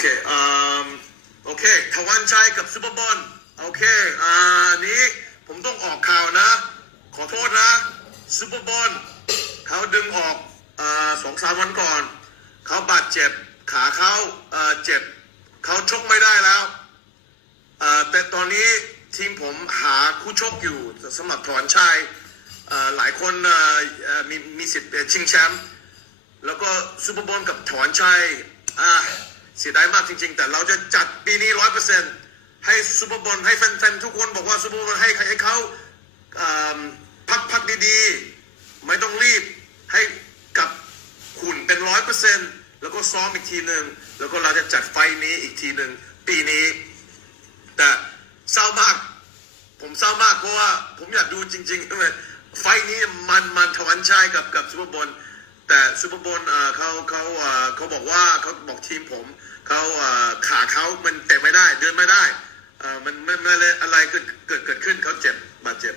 เคอืมโอเคทวันชัยกับซูเปอร์บอลโอเคอ่านี้ผมต้องออกข่าวนะ ขอโทษนะซูเปอร์บอลเขาดึงออกอ่าสองสามวันก่อน เขาบาดเจ็บขาเขาเอ่อเจ็บเขาชกไม่ได้แล้วอ่อแต่ตอนนี้ทีมผมหาคู่ชกอยู่สำหรับถอนชัยอ่อหลายคนอ่อเอ่อมีมีสิทธิ์ชิงแชมป์แล้วก็ซูเปอร์บอลกับถอนชัยอ่า เสียดายมากจริง ๆ แต่เราจะจัดปีนี้ร้อยเปอร์เซ็นต์ให้ซูเปอร์บอลให้แฟนๆทุกคนบอกว่าซูเปอร์บอลให้ให้เขาพักพักดีๆ ไม่ต้องรีบให้กลับขุนเป็นร้อยเปอร์เซ็นต์แล้วก็ซ้อมอีกทีหนึ่งแล้วก็เราจะจัดไฟนี้อีกทีหนึ่งปีนี้ แต่เศร้ามาก ผมเศร้ามากเพราะว่าผมอยากดูจริงๆเลยไฟท์นี้มันมันทวันชัยกับกับซูเปอร์บอล แต่ซูเปอร์บอลเขาเขาเขาบอกว่าเขาบอกทีมผมเขาขาเขามันเตะไม่ได้เดินไม่ได้มันไม่ไม่เลยอะไรเกิดเกิดเกิดขึ้นเขาเจ็บบาดเจ็บ